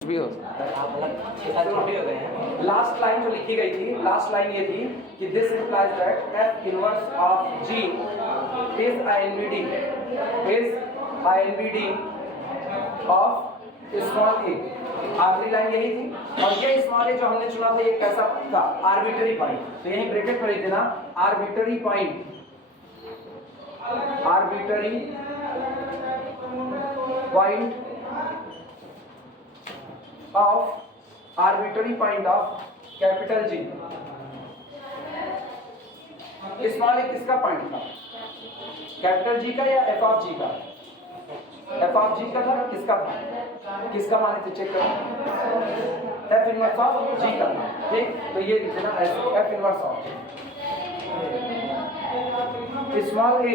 भी हो सकता है, आप अलग छोटे हो गए हैं। लास्ट लाइन जो लिखी गई थी, लास्ट लाइन ये थी कि this implies that F inverse of G is I N B D of small A. आखिरी लाइन यही थी। और ये स्मॉल ए जो हमने चुना था ये कैसा था? Arbitrary point. तो यही ब्रैकेट में लिख देना arbitrary point, arbitrary point of capital G. Small A किसका पॉइंट था? कैपिटल जी का या एफ ऑफ जी का? एफ ऑफ जी का था। किसका था? किसका माने थे? चेक करो। एफ इनवर्स ऑफ जी का था। ठीक, तो ये लिख देना F inverse of small A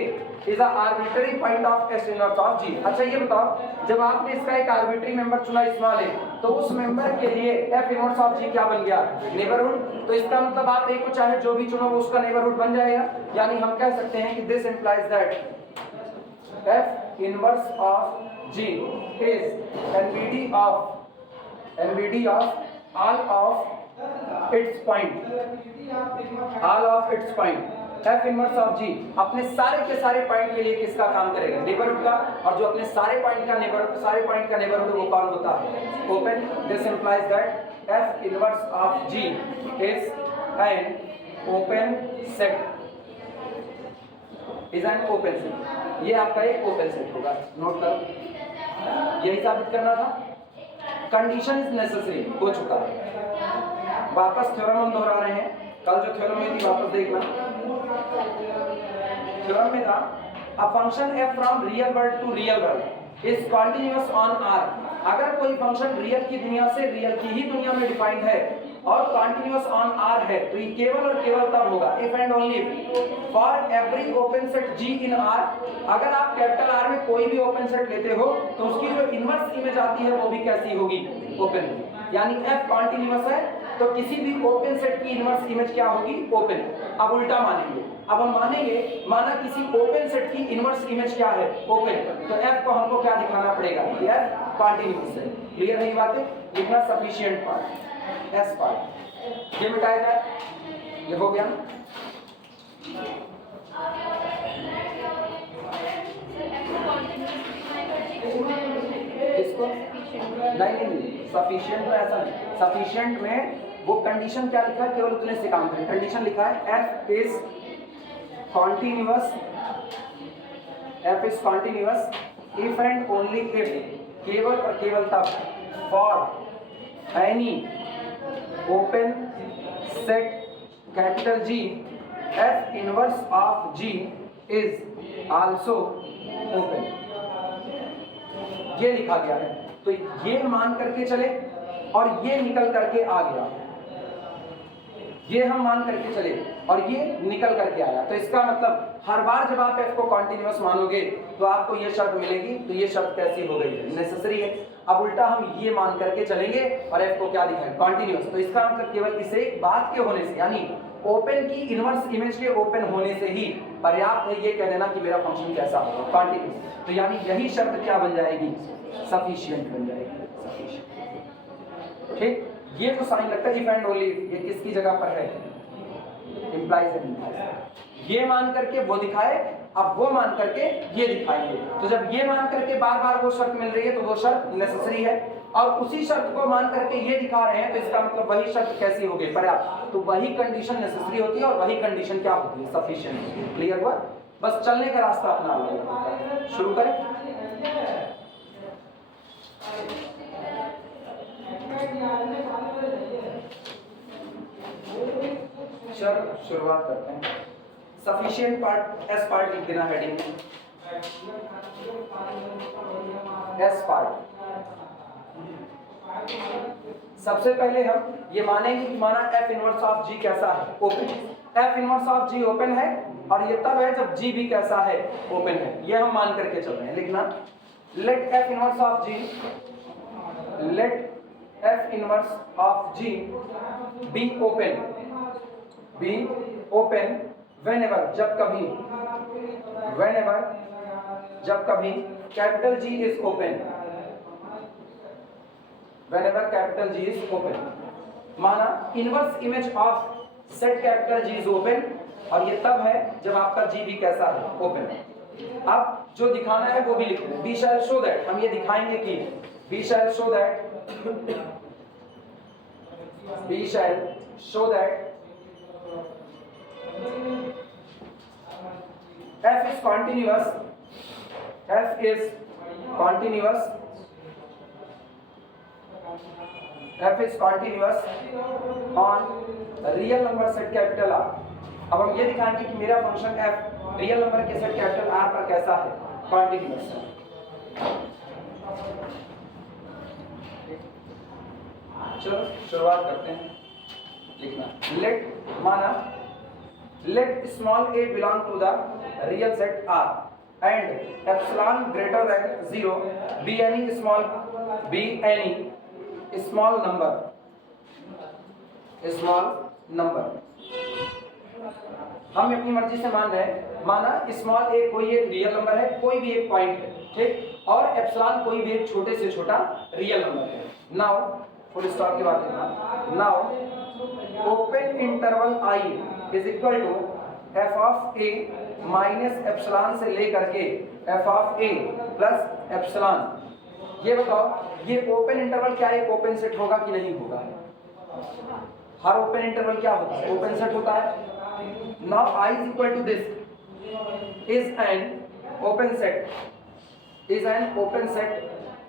is a arbitrary point of S inverse of G. अच्छा ये बताओ, जब आपने इसका एक आर्बिट्ररी मेंबर चुना स्मॉल ए, तो उस मेंबर के लिए एफ इनवर्स ऑफ जी क्या बन गया? नेबरहुड। तो इसका मतलब आप ए को चाहे जो भी चुनो वो उसका नेबरहुड बन जाएगा। यानी हम कह सकते हैं कि this implies that F inverse of G is NBD of all of its point, all of its point. F inverse of G अपने सारे के सारे पॉइंट के लिए किसका काम करेगा? नेबरहुड का। और जो अपने सारे पॉइंट का नेबरहुड वो कौन होता है? Open. This implies that F inverse of G is an open set, is an open set. ये आपका एक ओपन सेट होगा, नोट करो। यही साबित करना था। कंडीशन इज नेसेसरी हो चुका है। वापस थ्योरम हम दोहरा रहे हैं। कल जो थ्योरम में थी वापस देखना। थ्योरम में था a function f from real world to real world is continuous on R. अगर कोई फंक्शन रियल की दुनिया से रियल की ही दुनिया में डिफाइंड है और कॉन्टिन्यूअस ऑन आर है, तो ये केवल और केवल तब होगा if and only for every open set G in R. अगर आप कैपिटल आर में कोई भी ओपन सेट लेते हो तो उसकी जो इनवर्स इमेज आती है वो भी कैसी होगी? ओपन। यानी एफ कॉन्टिन्यूअस है तो किसी भी ओपन सेट की इनवर्स इमेज क्या होगी? ओपन। अब उल्टा मानेंगे। अब हम मानेंगे, माना किसी ओपन सेट की इनवर्स इमेज क्या है? ओपन। तो एफ को हमको क्या दिखाना पड़ेगा? एफ कॉन्टिन्यूअस है। क्लियर है ये बातें? लिखना सफिशिएंट पार्ट, एस पार्ट। ये मिटाया जाए, ये हो गया। इसको नहीं, सफिशिएंट में ऐसा नहीं। सफिशिएंट में वो कंडीशन क्या लिखा है? केवल उतने से काम करें। कंडीशन लिखा है f is continuous, f is continuous if and only if, केवल और केवल तब, for any open set capital G f inverse of G is also open. ये लिखा गया है। तो ये मान करके चले और ये निकल करके आ गया, ये हम मान करके चले और ये निकल करके आया। तो इसका मतलब हर बार जब आप f को कॉन्टिन्यूअस मानोगे तो आपको ये शर्त मिलेगी। तो ये शर्त कैसी हो गई है? नेसेसरी है। अब उल्टा हम ये मान करके चलेंगे और f को क्या दिखाएं? कॉन्टिन्यूअस। तो इसका मतलब केवल इसे बात के होने से, यानी ओपन की इनवर्स इमेज के ओपन होने से ही पर्याप्त है ये कह देना कि मेरा फंक्शन कैसा होगा? कॉन्टिन्यूअस। तो यानी यही शर्त क्या बन जाएगी? सफिशिएंट बन जाएगी। सफिशिएंट। ठीक, ये तो साइन लगता है इफ एंड ओनली। ये किसकी जगह पर है? Implies and implies. ये मान करके वो दिखाए, अब वो मान करके ये दिखाएंगे। तो जब ये मान करके बार बार वो शर्त मिल रही है तो वो शर्त नेसेसरी है, और उसी शर्त को मान करके ये दिखा रहे हैं तो इसका मतलब वही शर्त कैसी होगी? पर्याप्त। तो वही कंडीशन नेसेसरी होती है और वही कंडीशन क्या होती है? सफिशिएंट। क्लियर हुआ? बस चलने का रास्ता अपना लेना। शुरू करें। चलो शुरुआत करते हैं। सफिशिएंट पार्ट, एस पार्ट लिख देना हेडिंग में। S part. सबसे पहले हम ये मानेंगे कि माना एफ इनवर्स ऑफ जी कैसा है? Open. F inverse of G open है और ये तब है जब जी भी कैसा है? ओपन है। ये हम मान करके चल रहे हैं। लिखना let f inverse of G, let f inverse of G be open, be open whenever, जब कभी, whenever, जब कभी capital G is open, whenever capital G is open. माना inverse image of set capital G is open, और ये तब है जब आपका G भी कैसा है, ओपन है। अब जो दिखाना है वो भी लिख दें, we shall show that, हम ये दिखाएंगे कि we shall show that f is continuous on real number set capital R। अब हम ये दिखाएंगे कि मेरा फंक्शन f रियल नंबर के सेट कैपिटल R पर कैसा है, कॉन्टिन्यूअस है। चलो शुरुआत करते हैं। लिखना let small a belong to the real set R and epsilon greater than 0 be any small number। हम अपनी मर्जी से मान रहे हैं, माना स्मॉल ए कोई एक रियल नंबर है, कोई भी एक पॉइंट है, ठीक, और एप्सिलॉन कोई भी एक छोटे से छोटा रियल नंबर है। नाउ फुल स्टॉप के बाद लिखना, now open interval I is equal to f of a minus epsilon से लेकर के f of a plus epsilon. ये बताओ ये ओपन इंटरवल क्या एक ओपन सेट होगा कि नहीं होगा? हर ओपन इंटरवल क्या होता है, ओपन सेट होता है। Now I is equal to this is an open set,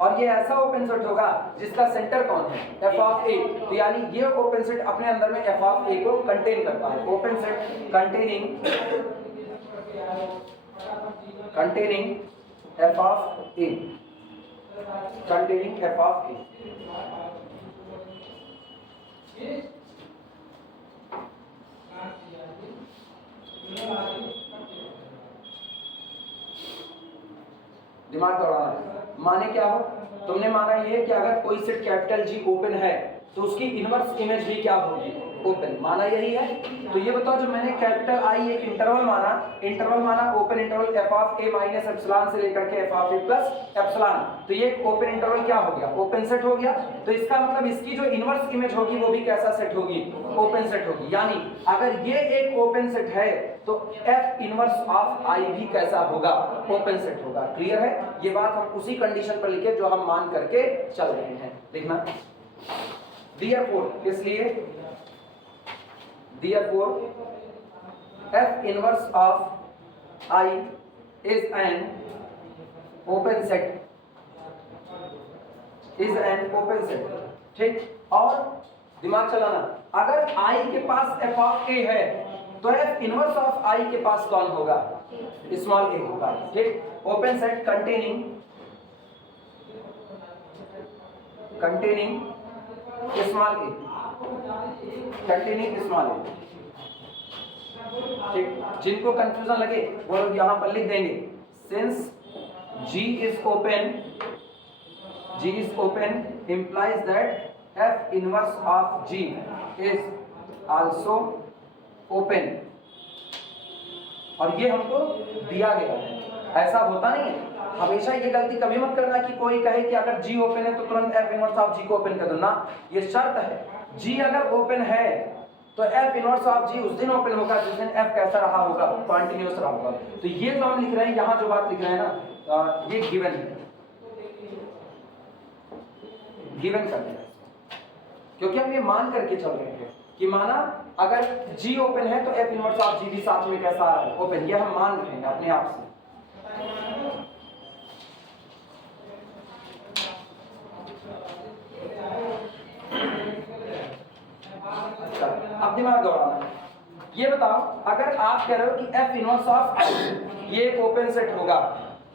और ये ऐसा ओपन सेट होगा जिसका सेंटर कौन है, f ऑफ a। तो यानी ये ओपन सेट अपने अंदर में f ऑफ a को कंटेन करता है। Open set containing f of a, containing f of a। दिमाग दौड़ाना, माने क्या हो, तुमने माना ये कि अगर कोई सेट कैपिटल G ओपन है तो उसकी इनवर्स इमेज भी क्या होगी, ओपन। माना यही है। तो ये बताओ जो मैंने कैपिटल I एक इंटरवल माना open interval f of a minus epsilon से लेकर के f of a plus epsilon, तो ये ओपन इंटरवल क्या हो गया, ओपन सेट हो गया। तो इसका मतलब इसकी जो इनवर्स इमेज होगी वो भी कैसा सेट होगी, ओपन सेट होगी। यानी अगर ये एक ओपन सेट है तो f इनवर्स ऑफ I भी कैसा होगा, ओपन सेट होगा। क्लियर है? ये बात हम उसी कंडीशन पर लिखे जो हम मान करके चल रहे हैं। लिखना therefore, इसलिए therefore f inverse of I is an open set, ठीक। और दिमाग चलाना, अगर I के पास f ऑफ a है तो f इनवर्स ऑफ I के पास कौन होगा, स्मॉल a होगा, ठीक। Open set containing small a, ठीक। जिनको कंफ्यूजन लगे वो लोग यहां पर लिख देंगे, since G is open implies that f inverse of G is also open। और ये हमको दिया गया है, ऐसा होता नहीं है। हमेशा ये गलती कभी मत करना कि कोई कहे कि अगर G ओपन है तो तुरंत f इनवर्स ऑफ G को ओपन कर दो ना, ये शर्त है। G अगर ओपन है तो f इनवर्स ऑफ G उस दिन ओपन होगा जिस दिन f कैसा रहा होगा, कंटीन्यूअस रहा होगा। तो ये जो हम लिख रहे हैं यहाँ जो बात लिख रहे हैं ना, ये गिवन कर दिया, क्योंकि हम ये मान करके चल रहे हैं कि माना अगर G ओपन है तो f इनवर्स ऑफ G भी साथ में कैसा है, ओपन। ये हम मान रहे हैं अपने आप से। अब दिमाग दौड़ाना, ये बताओ अगर आप कह रहे हो कि f इनवर्स ऑफ ये एक ओपन सेट होगा,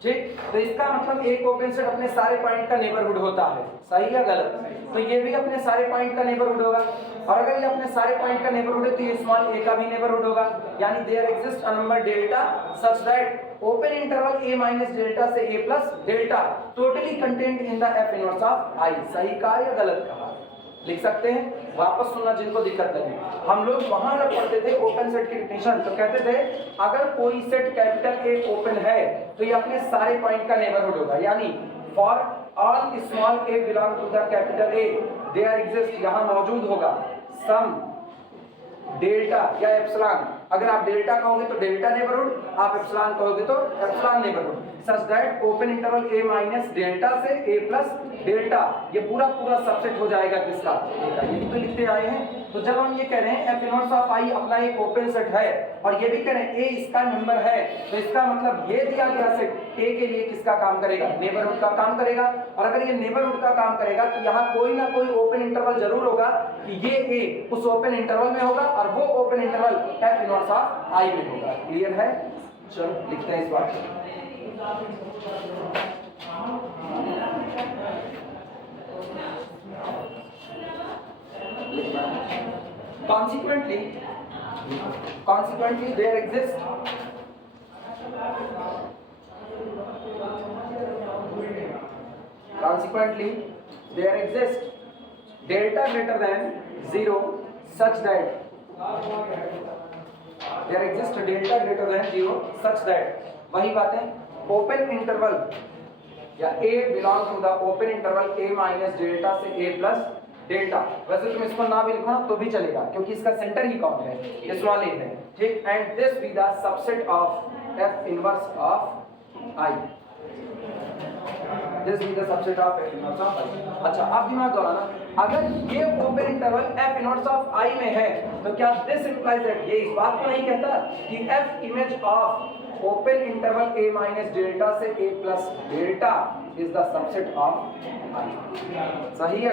ठीक, तो इसका मतलब एक ओपन सेट अपने सारे पॉइंट का नेबरहुड होता है, सही या गलत? तो ये भी अपने सारे पॉइंट का नेबरहुड होगा, और अगर ये अपने सारे पॉइंट का नेबरहुड है तो ये स्मॉल a का भी नेबरहुड होगा। यानी there exist a number delta such that open interval a minus delta से a plus delta totally contained in the f inverse of I। सही कहा या गलत कहा? लिख सकते हैं, वापस सुनना जिनको दिक्कत लगी। हम लोग वहां जब पढ़ते थे ओपन सेट की डेफिनेशन तो कहते थे अगर कोई सेट कैपिटल A ओपन है तो ये अपने सारे पॉइंट का नेबरहुड होगा। यानी for all small a belong to the capital A, there exist, यहाँ मौजूद होगा सम डेल्टा या एप्सिलॉन। अगर आप डेल्टा कहोगे तो डेल्टा नेबरहुड, आप एप्सिलॉन कहोगे तो epsilon neighbourhood, such that open interval a minus delta से a प्लस डेल्टा, ये पूरा सबसेट हो जाएगा किसका, a का। यही तो लिखते आए हैं। तो जब हम ये कह रहे हैं f इनवर्स ऑफ i अपना एक ओपन सेट है और ये भी कह रहे हैं a इसका नंबर है, तो इसका मतलब ये दिया गया सेट a के लिए किसका काम करेगा, नेबरहुड का काम करेगा। और अगर ये नेबरहुड का काम करेगा तो यहाँ कोई ना कोई ओपन इंटरवल जरूर होगा कि ये a उस ओपन इंटरवल में होगा और वो open interval f inverse of i में होगा। क्लियर है? चलो लिखते हैं इस बात को। Consequently, there exists delta greater than 0 such that वही बात है ओपन इंटरवल या a belong to the open interval a minus delta से a प्लस डेल्टा। वैसे तुम इसको ना भी लिखो ना तो भी चलेगा क्योंकि इसका सेंटर ही कौन है, स्मॉल a है, ठीक। And this be the subset of f inverse of i, this be the subset of f inverse of i। अच्छा अब दिमाग दौड़ाना, अगर ये open interval f inverse of i में है तो क्या दिस इंप्लाइज दैट, ये इस बात को नहीं कहता कि f image of open interval a minus delta से a plus delta is the subset of i। सही है?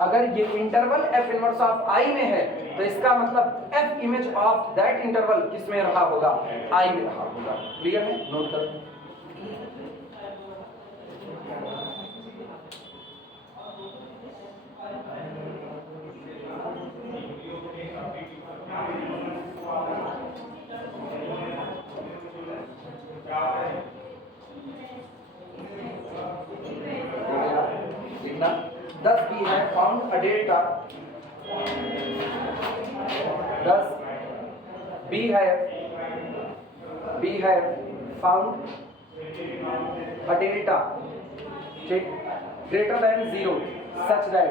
अगर ये interval f inverse of i में है तो इसका मतलब f image of that interval किस में रहा होगा, i में रहा होगा। क्लियर है? नोट करो। Thus we have found a delta. Thus we have found a delta, ठीक, greater than 0 such that,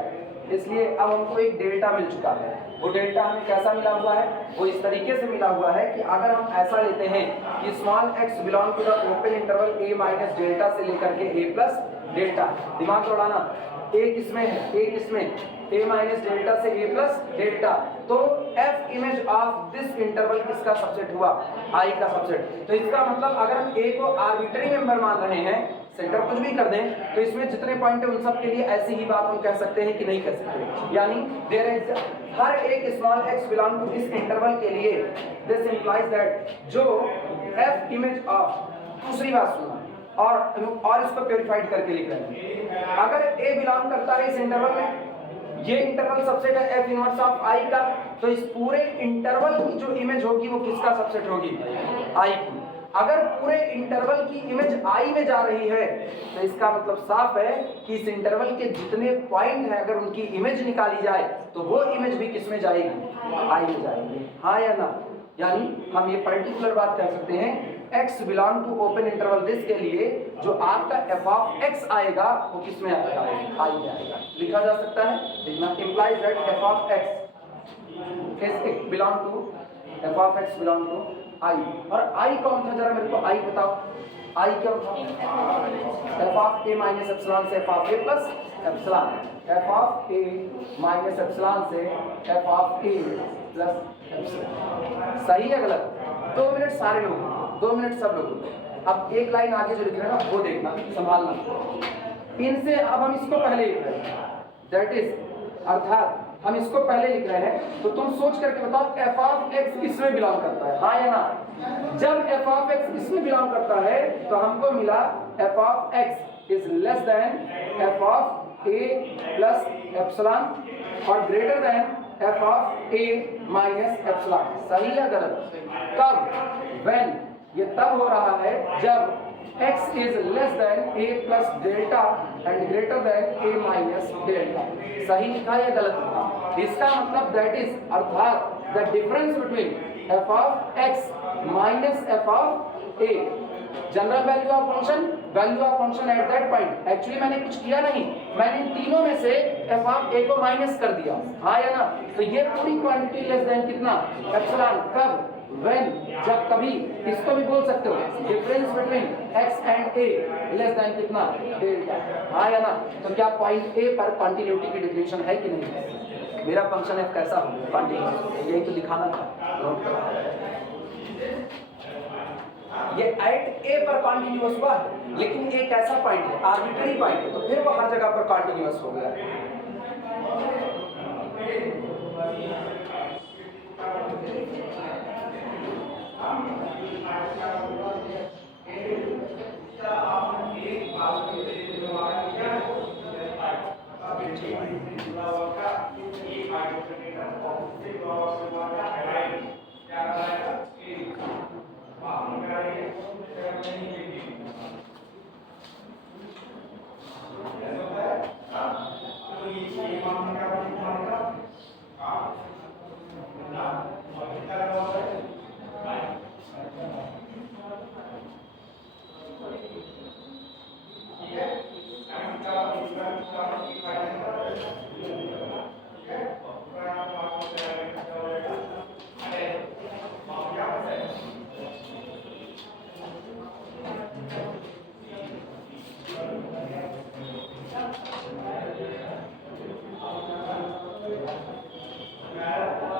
इसलिए अब हमको एक डेल्टा मिल चुका है। वो डेल्टा हमें कैसा मिला हुआ है, वो इस तरीके से मिला हुआ है कि अगर हम ऐसा लेते हैं कि small x belong to the open interval a minus delta से लेकर के a प्लस डेल्टा, दिमाग दौड़ाना, a किसमें है, a किसमें, a माइनस डेल्टा से a प्लस डेल्टा, तो f image of this interval किसका सबसेट हुआ, i का सबसेट। तो इसका मतलब अगर हम a को आर्बिट्ररी मेंबर मान रहे हैं, सेंटर कुछ भी कर दें, तो इसमें जितने पॉइंट है उन सब के लिए ऐसी ही बात हम कह सकते हैं कि नहीं कह सकते। यानी देयर इज हर एक स्मॉल x बिलोंग टू इस इंटरवल के लिए दिस इंप्लाइज दैट जो f इमेज ऑफ, दूसरी बात सुनो और इसको प्योरीफाइड करके लिख रहे हैं, अगर a बिलोंग करता है इस इंटरवल में, ये इंटरवल सबसेट है f इनवर्स ऑफ i का, तो इस पूरे इंटरवल की जो इमेज होगी वो किसका सबसेट होगी, i की। अगर पूरे इंटरवल की इमेज i में जा रही है तो इसका मतलब साफ है कि इस इंटरवल के जितने पॉइंट हैं अगर उनकी इमेज निकाली जाए तो वो इमेज भी किस में जाएगी, i में जाएगी। हाँ या ना? यानी हम ये पर्टिकुलर बात कह सकते हैं x belong to open interval this के लिए जो आपका f ऑफ x आएगा वो किस में आएगा, i में आएगा। लिखा जा सकता है, लिखना implies that f of x belong to i। और i कौन था, जरा मेरे को i बताओ, i क्या था, f of a minus epsilon से f of a plus epsilon, f of a minus epsilon से f of a plus epsilon. सही है गलत? 2 मिनट सारे लोग, 2 मिनट सब लोग। अब एक लाइन आगे जो लिख रहे हैं ना वो देखना, संभालना। इनसे अब हम इसको पहले लिख रहे हैं, दैट इज अर्थात हम इसको पहले लिख रहे हैं, तो तुम सोच करके बताओ f ऑफ x इसमें बिलोंग करता है, हाँ या ना? जब f ऑफ x इसमें बिलोंग करता है तो हमको मिला f of x is less than f of a plus epsilon और greater than f of a minus epsilon. सही या गलत? कब? when, ये तब हो रहा है जब x is less than a plus delta and greater than a minus delta। सही लिखा या गलत लिखा? इसका मतलब that is अर्थात the difference between f of x minus f of a general value of function at that point. Actually मैंने कुछ किया नहीं, मैंने इन तीनों में से एफ ऑफ ए को माइनस कर दिया, हाँ या ना। तो ये पूरी क्वांटिटी लेस देन कितना, एप्सिलॉन। कब, व्हेन, जब, कभी। इसको भी बोल सकते हो difference between x and A less than कितना, डेल्टा, हाँ या ना। तो क्या पॉइंट ए पर कंटिन्यूटी की डिफिनेशन है कि नहीं? मेरा फंक्शन एफ कैसा हो, कंटिन्यूस, यही तो दिखाना था, नोट करो। ये एट ए पर कॉन्टिन्यूअस हुआ है, लेकिन एक ऐसा पॉइंट है, आर्बिट्ररी पॉइंट है, तो फिर वो हर जगह पर कॉन्टिन्यूअस हो गया।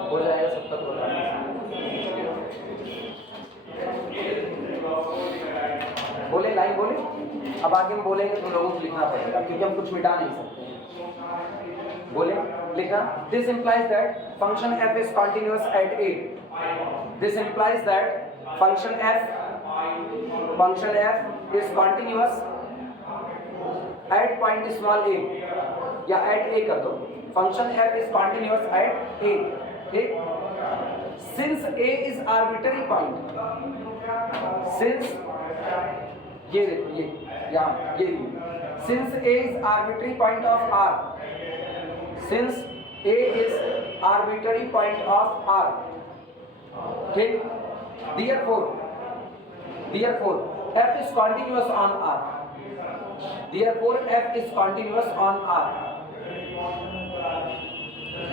हो जाएगा सब तक, हो जाएगा। बोले, लाइन बोले। अब आगे हम बोलेंगे तो लोगों को लिखना पड़ेगा, क्योंकि हम कुछ मिटा नहीं सकते। बोले, लिखना, this implies that function F is continuous at A. This implies that function F is continuous at point small A, या एट ए कर दो। Function F is continuous at A, ठीक। Since A is arbitrary point, since ये यहाँ ये since A is arbitrary point of R, since A is arbitrary point of R, ठीक। therefore f is continuous on r, therefore f is continuous on r।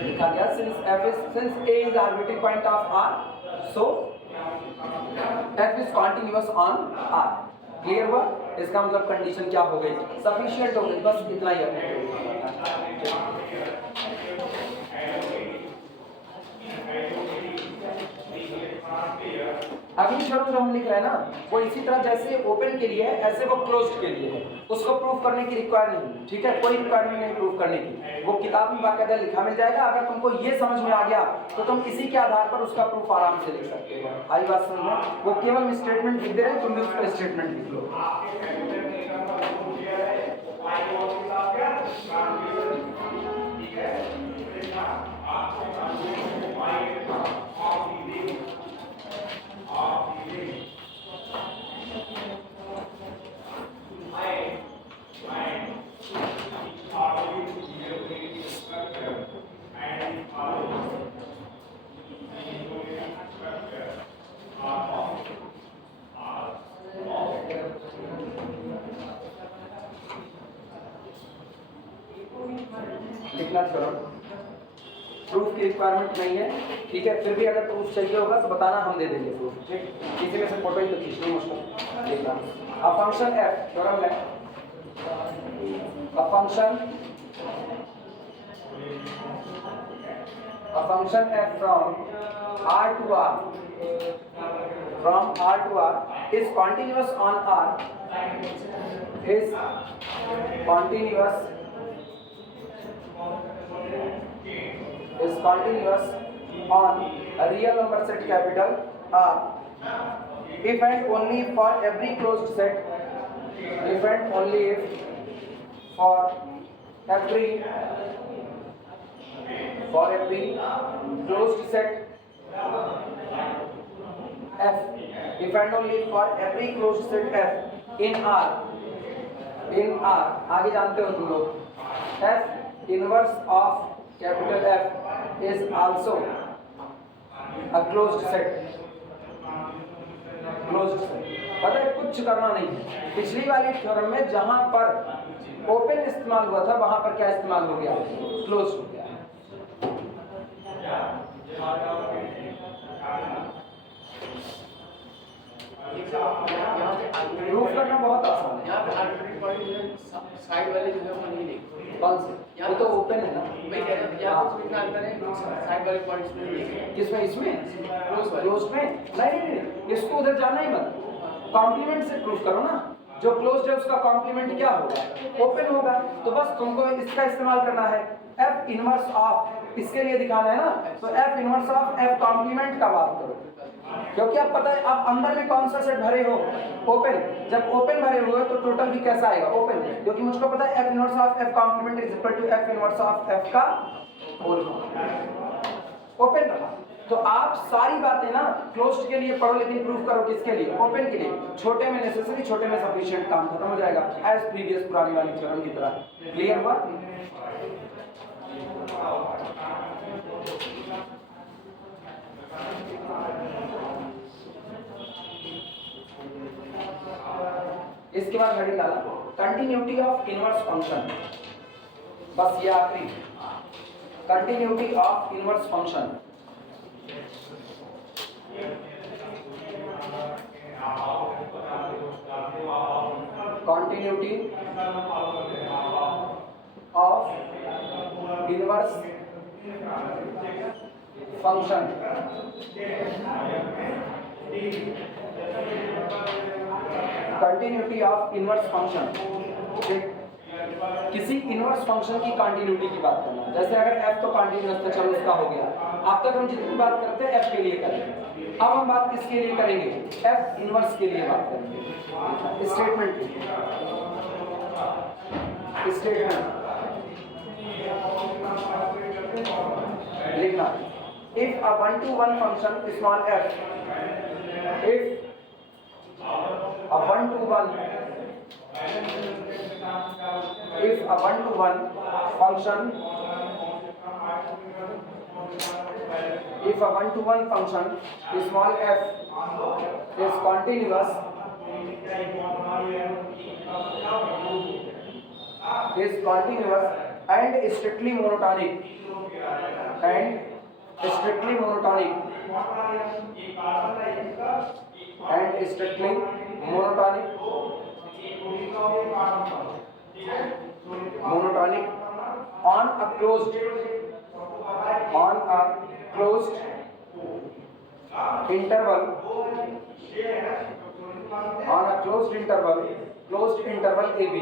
लिखा गया since a is arbitrary point of r, so f is continuous on r। Clear हुआ? इसका मतलब condition क्या हो गई, sufficient हो गई, बस इतना ही है। अगली शर्त जो हम लिख रहे हैं ना, वो इसी तरह जैसे ओपन के लिए है, ऐसे वो क्लोज्ड के लिए है। उसको प्रूफ करने की रिक्वायर नहीं, ठीक है, कोई रिक्वायरमेंट नहीं प्रूफ करने की, वो किताब में बाकायदा लिखा मिल जाएगा। अगर तुमको ये समझ में आ गया तो तुम इसी के आधार पर उसका प्रूफ आराम से लिख सकते हो। आई बात समझ में? वो केवल स्टेटमेंट लिख दे रहे हैं, तुम भी उसका स्टेटमेंट लिख लो। लिखना छोड़ो, प्रूफ की रिक्वायरमेंट नहीं है, ठीक है। फिर भी अगर प्रूफ चाहिए होगा तो बताना, हम दे देंगे प्रूफ, ठीक। किसी में से फोटो ही तो खींचनी मुश्किल। लिखना अ फंक्शन f, थोड़ा मैं a function f from r to r is continuous on r, is continuous on a real number set capital R, if and only for every closed set, if and only if for every closed set f, if and only for every closed set f in R, आगे जानते हो तुम लोग, f inverse of capital F is also a closed set, पता है कुछ करना नहीं है। पिछली वाली थ्योरम में जहां पर ओपन इस्तेमाल हुआ था वहां पर क्या इस्तेमाल हो गया, क्लोज हो गया। प्रूफ करना बहुत आसान है। यहाँ पे आर्बिट्रेरी पॉइंट साइड वाले जो है वो नहीं लिखे। कौन से? वो तो ओपन है ना। मैं कह रहा हूँ यहाँ कुछ लिखना अंतर है, साइड वाले पॉइंट्स में लिखे। किसमें? इसमें क्लोज में नहीं, इसको उधर जाना ही मत, कॉम्प्लीमेंट से प्रूफ करो ना। जो क्लोज्ड है उसका कॉम्प्लीमेंट क्या होगा, ओपन होगा। तो बस तुमको इसका इस्तेमाल करना है, एफ इनवर्स ऑफ, इसके लिए दिखाना है ना, तो F inverse of f complement का बात करो। क्योंकि अब पता है आप अंदर में कौन सा सेट भरे हो, ओपन। जब ओपन भरे हुए तो टोटल भी कैसा आएगा, ओपन। क्योंकि मुझको पता है f inverse of f complement is equal to f inverse of f का होल ओपन रहा। तो आप सारी बातें ना क्लोज्ड के लिए पढ़ो, लेकिन प्रूफ करो किसके लिए, ओपन के लिए। छोटे में नेसेसरी, छोटे में सफिशिएंट, काम खत्म हो जाएगा एज प्रीवियस पुरानी वाली थ्योरम की तरह। क्लियर हुआ? इसके बाद हेडिंग डाला कंटिन्यूटी ऑफ इनवर्स फंक्शन। बस ये आखिरी, continuity of inverse function. continuity of inverse function। Continuity of inverse function, किसी इनवर्स फंक्शन की कंटिन्यूटी की बात करना। जैसे अगर f तो कंटिन्यूअस था, चलो उसका हो गया। अब तक हम जितनी बात करते हैं f के लिए करेंगे, अब हम बात किसके लिए करेंगे, f इनवर्स के लिए बात करेंगे। स्टेटमेंट लिखना, if a 1-to-1 function small f, if a 1-to-1 if a 1-to-1 function small f is continuous and strictly monotonic on a closed interval AB,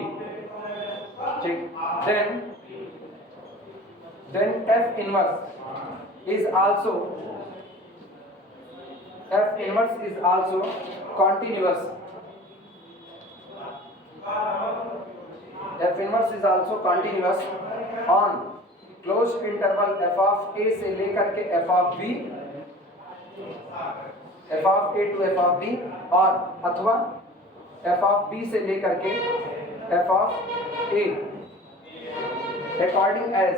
then f inverse is also continuous. f inverse is also continuous on closed interval f of a से लेकर के f of b, f of a to f of b, और अथवा f of b से लेकर के f of a according as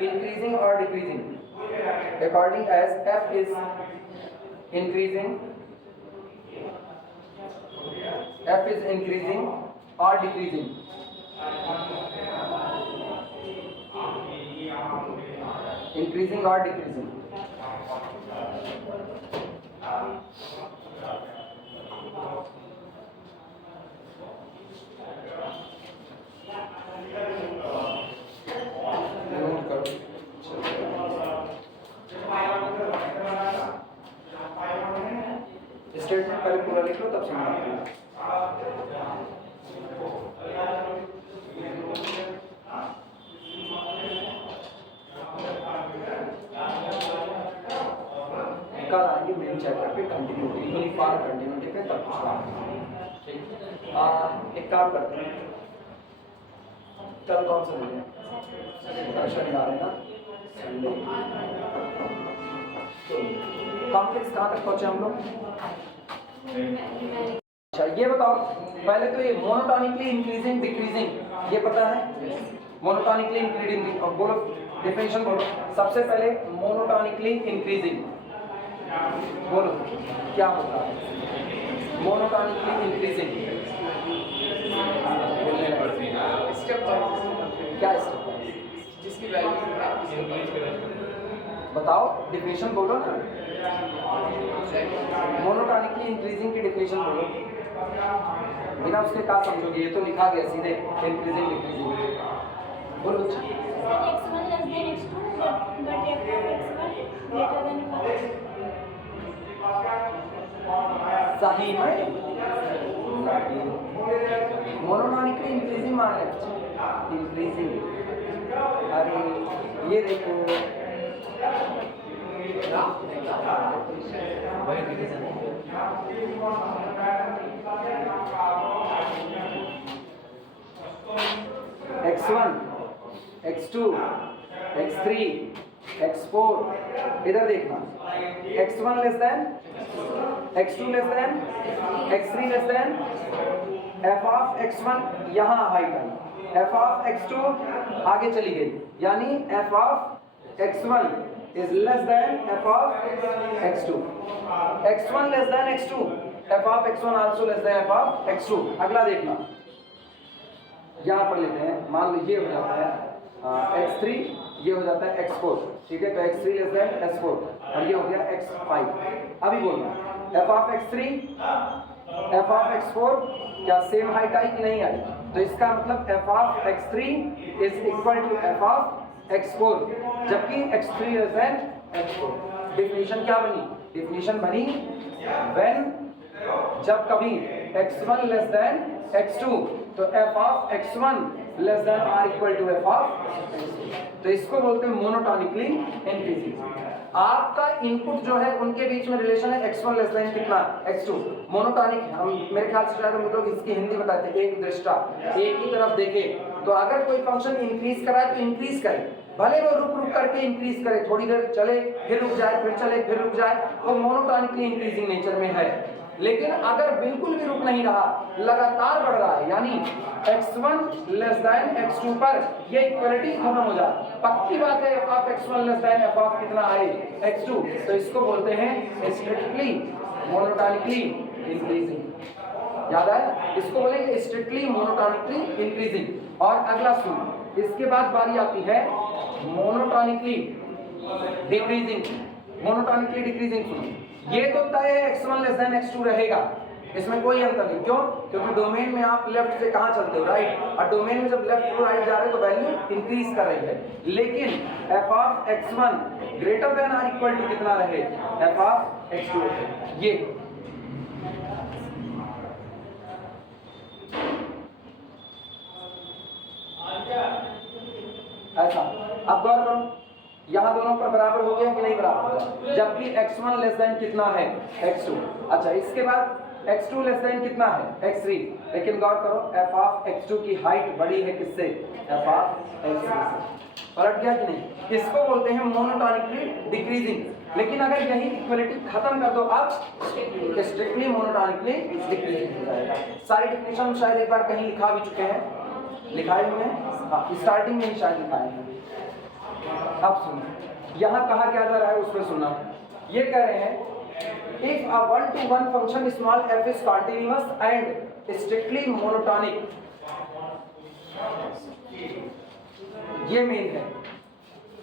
increasing or decreasing, according as f is increasing or decreasing. Increasing or decreasing. Statement पहले पूरा लिख लो तब समझना। कल आएंगे मेन चैप्टर पे कंटिन्यूटी, यूनिफॉर्म कंटिन्यूटी पे, तब ठीक। एक काम करते हैं, कल कौन सा दिन है, शनिवार है ना, संडे। तो कॉम्प्लेक्स कहाँ तक पहुँचे हम लोग? अच्छा ये बताओ, पहले तो ये मोनोटोनिकली इंक्रीजिंग डिक्रीजिंग ये पता है। मोनोटोनिकली इंक्रीजिंग, और बोलो डेफिनेशन बोलो सबसे पहले मोनोटोनिकली इंक्रीजिंग, बोलो क्या होता है मोनोटोनिकली इंक्रीजिंग, स्टेप बाय क्या स्टेप है जिसकी वैल्यू बताओ, डेफिनेशन बोलो ना, मोनोटोनिकली इंक्रीजिंग की डेफिनेशन बोलो, बिना उसके कहा समझोगे, ये तो लिखा गया सीधे इंक्रीजिंग डिक्रीजिंग, बोलो x1 less than x2 but f of x1 greater than f of x2. सही में मोनोटोनिकली इंक्रीजिंग मान रहे इंक्रीजिंग, अरे ये देखो x1 x2 x3 x4, इधर देखना x1 less then x2 less than x3 less than f of x1, यहाँ height I, f of x2 आगे चली गई, यानी f of x1 is less than f of x2, x1 less than x2, f of x1 also less than f of x2। अगला देखना, यहाँ पर लेते हैं, मान लो ये हो जाता है x3, ये हो जाता है x4, ठीक है, तो x3 लेस देन x4 और ये हो गया x5। अभी बोलना f of x3 f of x4 क्या सेम हाइट आई कि नहीं आई, तो इसका मतलब f of x3 is equal to f of x4, जबकि x3 less than x4। Definition क्या बनी, डेफिनेशन बनी व्हेन, जब कभी x1 लेस देन x2 तो f of x1 less than or equal to f of x2, तो इसको बोलते हैं मोनोटोनिकली इंक्रीजिंग। आपका इनपुट जो है उनके बीच में रिलेशन है x1 लेस देन कितना x2, मोनोटोनिक। हम मेरे ख्याल से शायद हम लोग इसकी हिंदी बताते हैं, एक दृष्टा, एक ही तरफ देखे, तो अगर कोई फंक्शन इंक्रीज कराए तो इंक्रीज करे, भले वो रुक रुक करके इंक्रीज करे, थोड़ी देर चले फिर रुक जाए, फिर चले फिर रुक जाए, वो मोनोटोनिकली इंक्रीजिंग नेचर में है। लेकिन अगर बिल्कुल भी रुक नहीं रहा, लगातार बढ़ रहा है, यानी x1 लेस देन x2 पर ये इक्वलिटी खत्म हो जाए, पक्की बात है f of x1 less than f of कितना आए x2, तो इसको बोलते हैं स्ट्रिक्टली मोनोटोनिकली इंक्रीजिंग। याद आया, इसको बोलेंगे स्ट्रिक्टली मोनोटोनिकली इंक्रीजिंग। और अगला सुन, इसके बाद बारी आती है मोनोटोनिकली डिक्रीजिंग। मोनोटोनिकली डिक्रीजिंग सुनो, ये तो तय है x1 लेस देन x2 रहेगा, इसमें कोई अंतर नहीं। क्यों? क्योंकि डोमेन में आप लेफ्ट से कहां चलते हो, राइट, और डोमेन में जब लेफ्ट टू राइट जा रहे हो तो वैल्यू इंक्रीज कर रही है। लेकिन f of x1 greater than or equal to कितना रहे, f ऑफ x2 रहे। ये ऐसा। अब गौर करो, यहाँ दोनों पर बराबर हो गया कि नहीं बराबर हो, जबकि x1 लेस देन कितना है x2। अच्छा, इसके बाद x2 लेस देन कितना है x3, लेकिन गौर करो f ऑफ x2 की हाइट बड़ी है किससे, f ऑफ x3 से। पलट गया कि नहीं, इसको बोलते हैं मोनोटोनिकली डिक्रीजिंग। लेकिन अगर यही इक्वलिटी खत्म कर दो अब, स्ट्रिक्टली मोनोटोनिकली डिक्रीजिंग हो जाएगा। सारी डेफिनेशन शायद एक बार कहीं लिखा भी चुके हैं, लिखाए हुए हैं, हाँ, स्टार्टिंग में ही शायद लिखाए हैं। अब सुनो, यहाँ कहा क्या जा रहा है उसमें सुनना। ये कह रहे हैं if a one-to-one function small f is continuous and strictly monotonic, ये मेन है,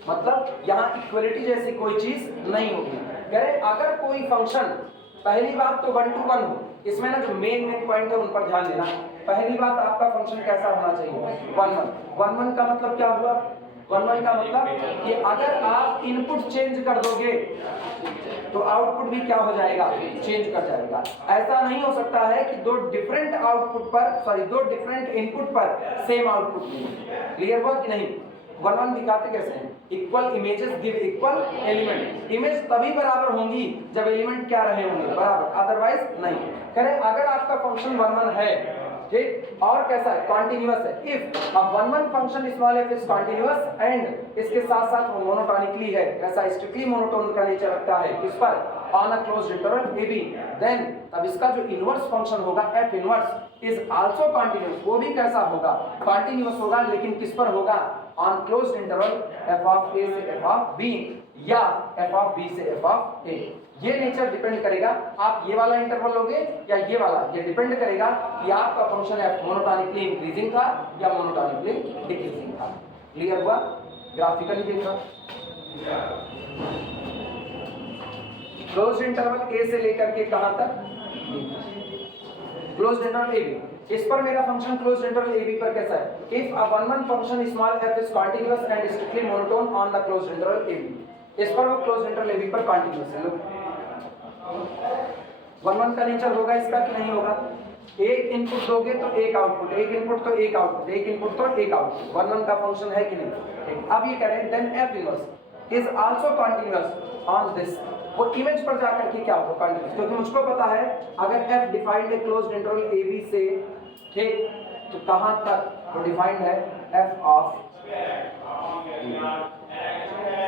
मतलब यहाँ इक्वलिटी जैसी कोई चीज नहीं होगी। कह रहे अगर कोई फंक्शन, पहली बात तो 1-to-1 हो, इसमें ना जो मेन पॉइंट है उन पर ध्यान देना। पहली बात, आपका फंक्शन कैसा होना चाहिए, 1-1। 1-1 का मतलब क्या हुआ, 1-1 का मतलब कि अगर आप इनपुट चेंज कर दोगे तो आउटपुट भी क्या हो जाएगा, चेंज कर जाएगा। ऐसा नहीं हो सकता है कि दो डिफरेंट इनपुट पर सेम आउटपुट मिले। क्लियर हुआ कि नहीं? 1-1 दिखाते कैसे हैं, equal images give equal element. Image तभी बराबर होंगी जब एलिमेंट क्या रहे होंगे, बराबर, अदरवाइज नहीं। कह रहे अगर आपका फंक्शन 1-1 है, ठीक, और कैसा है, कॉन्टिन्यूअस है। इफ अब 1-1 function small f is continuous and इसके साथ साथ वो मोनोटोनिकली है, ऐसा स्ट्रिक्टली मोनोटोन का नेचर रखता है, किस पर, on a closed interval A B, then तब इसका जो इनवर्स फंक्शन होगा f inverse is also continuous, वो भी कैसा होगा, कंटीन्यूअस होगा, लेकिन किस पर होगा, on closed interval F of A से एफ ऑफ बी या एफ ऑफ बी से एफ ऑफ ए। ये नेचर डिपेंड करेगा, आप ये वाला इंटरवल लोगे या ये वाला, ये डिपेंड करेगा कि आपका फंक्शन एफ मोनोटोनिकली इंक्रीजिंग था या मोनोटोनिकली डिक्रीजिंग था। क्लियर हुआ? ग्राफिकली देखा, क्लोज्ड इंटरवल ए से लेकर के कहां तक, क्लोज्ड इंटरवल ए बी, इस पर मेरा function closed interval A B पर कैसा है, if a one one function small f is continuous and strictly monotone on the closed interval A B, इस पर वो क्लोज्ड इंटरवल ए बी पर कंटीन्यूअस है। वन वन का नेचर होगा इसका कि नहीं होगा, एक इनपुट दोगे तो एक आउटपुट, एक इनपुट तो एक आउटपुट, एक इनपुट तो एक आउटपुट, वन वन का फंक्शन है कि नहीं। ठीक, अब ये कह रहे हैं then f inverse is also continuous on this, वो इमेज पर जाकर के क्या होगा, कंटीन्यूअस, क्योंकि मुझको पता है अगर एफ डिफाइंड है क्लोज्ड इंटरवल ए बी से, ठीक, तो कहां तक वो डिफाइंड है, एफ ऑफ,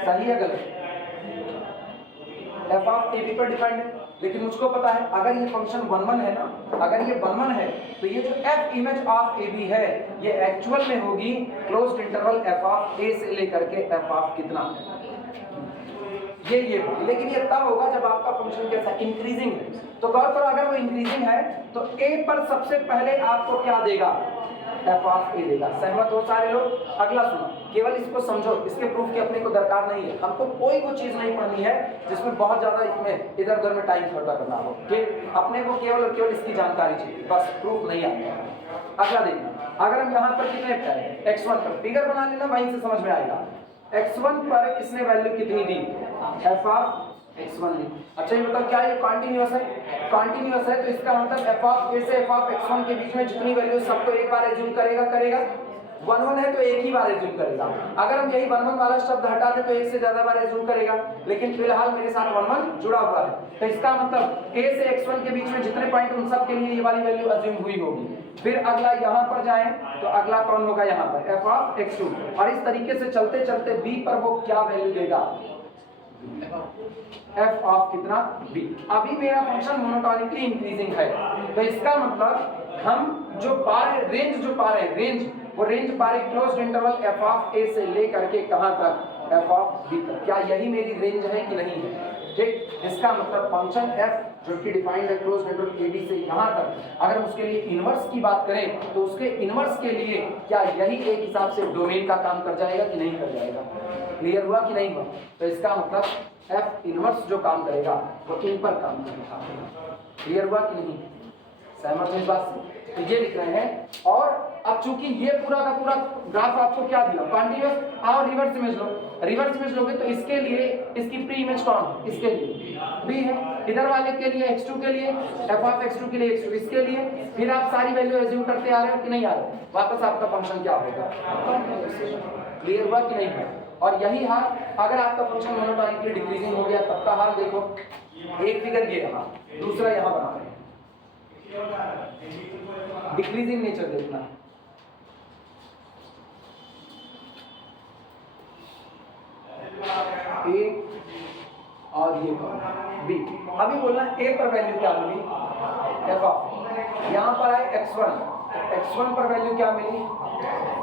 सही है गलत, एफ ऑफ ए बी पर डिपेंड है, लेकिन मुझको पता है अगर ये फंक्शन वन वन है ना, अगर ये वन वन है तो ये जो f image of A B है ये एक्चुअल में होगी closed interval F of A से लेकर के एफ ऑफ कितना, ये होगी, लेकिन ये तब होगा जब आपका फंक्शन कैसा, इंक्रीजिंग है। तो गौर करो अगर वो इंक्रीजिंग है तो ए पर सबसे पहले आपको क्या देगा, एफ ऑफ ए देगा। सहमत हो सारे लोग? अगला सुनो, केवल इसको समझो, इसके प्रूफ की अपने को दरकार नहीं है, हमको कोई वो चीज नहीं पढ़नी है जिसमें बहुत ज्यादा इसमें इधर उधर में टाइम खर्चा करना हो, ठीक, अपने को केवल और केवल इसकी जानकारी चाहिए, बस प्रूफ नहीं आता। अगला देखना, अगर हम यहाँ पर कितने पर x1 पर फिगर बना लेना, वहीं से समझ में आएगा, x1 पर इसने वैल्यू कितनी दी, एफ ऑफ x1 दी। अच्छा ये बताओ क्या ये कंटीन्यूअस है, कंटीन्यूअस है तो इसका मतलब एफ ऑफ ए से एफ ऑफ x1 के बीच में जितनी वैल्यू सबको एक बार एज्यूम करेगा, वन वन है तो एक ही बार एज्यूम करेगा, अगर हम यही वन वन वाला शब्द हटा दें तो एक से ज्यादा बार एज्यूम करेगा, लेकिन फिलहाल मेरे साथ वन वन जुड़ा हुआ है, तो इसका मतलब a से x1 के बीच में जितने पॉइंट उन सब के लिए ये वाली वैल्यू एज्यूम हुई होगी। फिर अगला यहाँ पर जाएं तो अगला कौन होगा, यहाँ पर एफ ऑफ x2, और इस तरीके से चलते चलते b पर वो क्या वैल्यू देगा, एफ ऑफ कितना, b। अभी मेरा फंक्शन मोनोटोनिकली इंक्रीजिंग है, तो इसका मतलब हम जो पा रहे, रेंज जो पा रहे हैं, रेंज वो रेंज पा रहे closed interval F of A से लेकर के कहां तक, एफ ऑफ बी तक। क्या यही मेरी रेंज है कि नहीं है, ठीक, इसका मतलब फंक्शन एफ जो कि डिफाइंड है क्लोज्ड इंटरवल ए बी से यहां तक, अगर हम उसके लिए इनवर्स की बात करें तो उसके इनवर्स के लिए क्या यही एक हिसाब से डोमेन का काम कर जाएगा कि नहीं कर जाएगा। क्लियर हुआ कि नहीं हुआ? तो इसका मतलब एफ इनवर्स जो काम करेगा वो इन पर काम करेगा। क्लियर हुआ कि नहीं? सहमत हो इस बात से? तो ये लिख रहे हैं, और अब चूंकि ये पूरा का पूरा ग्राफ आपको क्या दिया, कंटीन्यूअस, और रिवर्स इमेज लो, रिवर्स इमेज लोगे तो इसके लिए इसकी प्री इमेज कौन है, इसके लिए बी है, इधर वाले के लिए x2 के लिए एफ ऑफ x2 के लिए x2, इसके लिए फिर आप सारी वैल्यू एज्यूम करते आ रहे हो कि नहीं आ रहे, वापस आपका फंक्शन क्या होगा। क्लियर हुआ कि नहीं है? और यही हाल अगर आपका फंक्शन मोनोटोनिकली डिक्रीजिंग हो गया तब का हाल देखो, एक फिगर ये रहा, दूसरा यहाँ बना रहे हैं, डिक्रीजिंग नेचर देखना, ए और ये बी। अभी बोलना ए पर वैल्यू क्या मिली, एफ ऑफ, यहाँ पर आए x1 पर वैल्यू क्या मिली,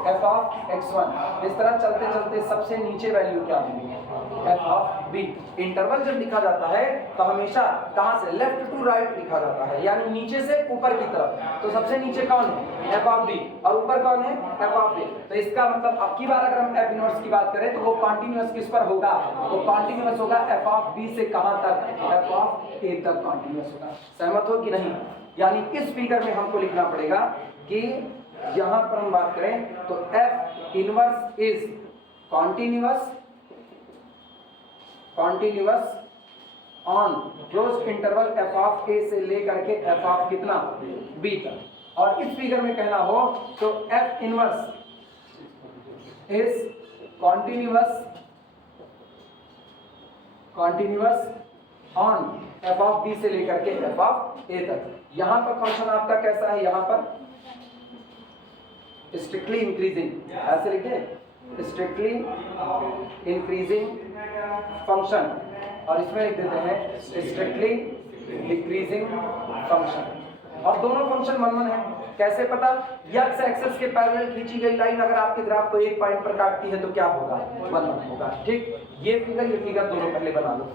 एफ ऑफ x1। इस तरह चलते चलते सबसे नीचे वैल्यू क्या मिली, एफ ऑफ बी। इंटरवल जब लिखा जाता है तो हमेशा कहां से, लेफ्ट टू राइट लिखा जाता है, यानी नीचे से ऊपर की तरफ। तो सबसे नीचे कौन है, एफ ऑफ बी, और ऊपर कौन है, एफ ऑफ ए। तो इसका मतलब अब की बार अगर हम एफ इनवर्स की बात करें तो वो कॉन्टिन्यूअस किस पर होगा, वो कॉन्टिन्यूअस होगा एफ ऑफ बी से कहां तक, एफ ऑफ ए तक कॉन्टिन्यूअस होगा। सहमत हो कि नहीं? यानी इस फिगर में हमको लिखना पड़ेगा कि यहां पर हम बात करें तो F inverse is continuous on closed interval F of A से लेकर के एफ ऑफ कितना, बी तक। और इस फिगर में कहना हो तो F inverse is continuous on f of B से लेकर के एफ ऑफ ए तक। यहां पर फंक्शन आपका कैसा है, यहां पर स्ट्रिक्टली इंक्रीजिंग, ऐसे लिखे, स्ट्रिक्टली इंक्रीजिंग फंक्शन और इसमें लिख देते हैं स्ट्रिक्टली डिक्रीजिंग फंक्शन। और दोनों फंक्शन वन है। कैसे पता? एक्स एक्सिस के पैरेलल खींची गई लाइन अगर आपके ग्राफ को एक पॉइंट पर काटती है तो क्या होगा? 1 होगा। ठीक, ये फिगर दोनों पहले बना लो।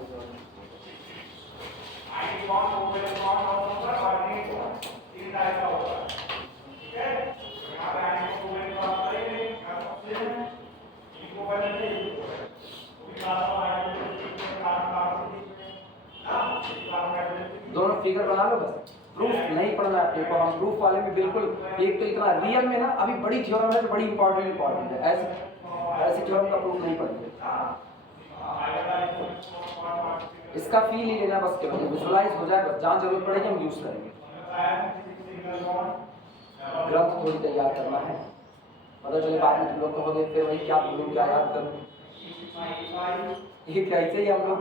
दोनों फिगर बना लो बस। प्रूफ नहीं पढ़ना है आपको, हम प्रूफ वाले में बिल्कुल एक तो इतना रियल में ना अभी बड़ी थ्योरम है तो बड़ी इंपॉर्टेंट है, ऐसे थ्योरम का प्रूफ नहीं पढ़ेंगे। इसका फील ही लेना बस, केवल विजुअलाइज हो जाए बस, जहाँ जरूरत पड़ेगी हम यूज करेंगे। ग्रंथ थोड़ी तैयार करना है, पता चले बाद में तुम लोग कहोगे फिर वही क्या बोलूं क्या याद करूं। ये कैसे ही हम लोग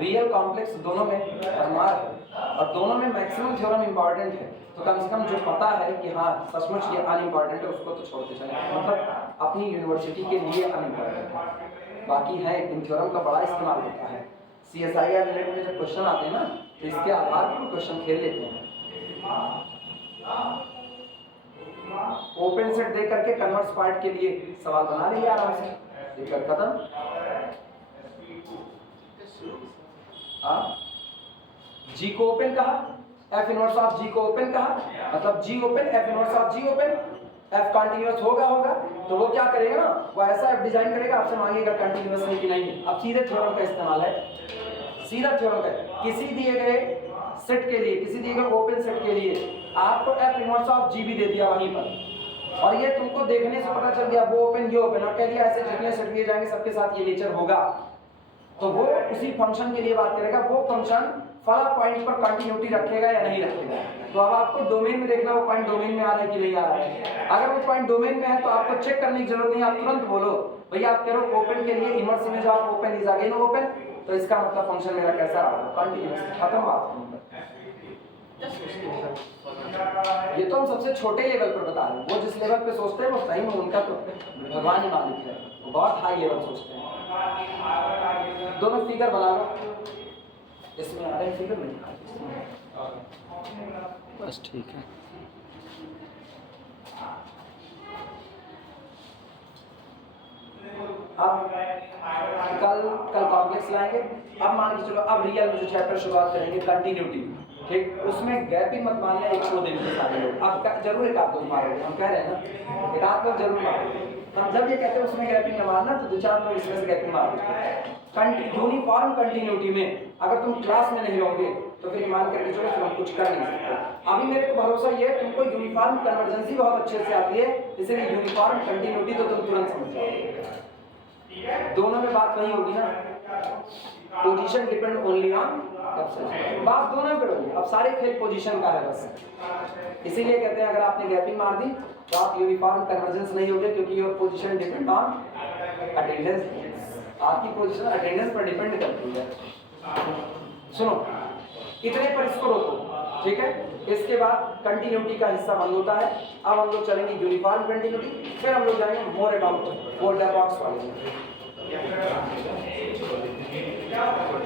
रियल कॉम्प्लेक्स दोनों में आजमार है और दोनों में मैक्सिमम थ्योरम इंपॉर्टेंट है, तो कम से कम जो पता है कि हाँ सचमुच ये अनइम्पॉर्टेंट है उसको तो छोड़ते चले, मतलब अपनी यूनिवर्सिटी के लिए अनइम्पॉर्टेंट है। बाकी है इन थ्योरम का बड़ा इस्तेमाल होता है। CSIR रिलेटेड में जब क्वेश्चन आते हैं ना तो इसके आधार पर क्वेश्चन खेल लेते हैं। ओपन सेट दे करके कन्वर्स पार्ट के लिए सवाल बना लीजिए आराम से, दिक्कत खत्म। जी को ओपन कहा, F इनवर्स ऑफ जी को ओपन कहा, मतलब G open F inverse of G open, F continuous होगा तो वो क्या करेगा ना, वो ऐसा F डिजाइन करेगा, आपसे मांगेगा कंटीन्यूअस है कि नहीं। अब सीधे थ्योरम का इस्तेमाल है, सीधा थ्योरम का किसी दिए गए सेट के लिए, किसी दिए गए ओपन सेट के लिए आपको F इनवर्स ऑफ जी भी दे दिया वहीं पर, और ये तुमको देखने से पता चल गया वो ओपन ये ओपन, और कह दिया ऐसे जितने सेट दिए जाएंगे सबके साथ ये नेचर होगा, तो वो उसी फंक्शन के लिए बात करेगा, वो फंक्शन फला पॉइंट पर कंटिन्यूटी रखेगा या नहीं रखेगा। तो अब आपको डोमेन में देखना वो पॉइंट डोमेन में आ रहा है कि नहीं आ रहा है। अगर वो पॉइंट डोमेन में है तो आपको चेक करने की जरूरत नहीं, आप तुरंत बोलो भैया आप कह रहे हो ओपन के लिए inverse image of open is again open, तो इसका मतलब फंक्शन मेरा कैसा रहा, कंटिन्यूअस, खत्म बात। ये तो हम सबसे छोटे लेवल पर बता रहे हैं, वो जिस लेवल पे सोचते हैं वो सही में उनका तो भगवान ही मालिक है, वो बहुत हाई लेवल सोचते हैं। दोनों फिगर बना लो, इसमें आ रहे हैं फिगर नहीं, बस ठीक है। अब कल कॉम्प्लेक्स लाएंगे। अब मान के चलो अब रियल में जो चैप्टर शुरुआत करेंगे कंटिन्यूटी, ठीक, उसमें गैपिंग मत मानना, एक छोड़ देंगे सारे लोग। अब जरूर एक आध लोग मारोगे, हम कह रहे हैं ना एक आध लोग जरूर मारोगे, हम जब ये कहते हैं उसमें गैपिंग न मारना तो 2-4 लोग इसमें से गैपिंग मार देते। यूनिफॉर्म कंटिन्यूटी में अगर तुम क्लास में नहीं रहोगे तो फिर मान करके चलो फिर हम कुछ कर नहीं सकते। अभी मेरे को भरोसा ये है तुमको यूनिफॉर्म कन्वर्जेंसी बहुत अच्छे से आती है, इसलिए यूनिफॉर्म कंटिन्यूटी तो तुम तुरंत समझ जाओगे। दोनों में बात वही होगी ना, position depend only on capture, बात दोनों पे होगी। अब सारे खेल पोजीशन का है बस, इसीलिए कहते हैं अगर आपने गैपिंग मार दी तो आप यूनिफॉर्म कन्वर्जेंस नहीं होगे, क्योंकि your position depend on attendance, आपकी पोजीशन अटेंडेंस पर डिपेंड करती है। सुनो इतने पर इसको रोको, ठीक है। इसके बाद कंटिन्यूटी का हिस्सा बंद होता है। अब हम लोग चलेंगे यूनिफॉर्म कंटिन्यूटी, फिर हम लोग जाएंगे मोर अबाउट फोल्डर बॉक्स वाले।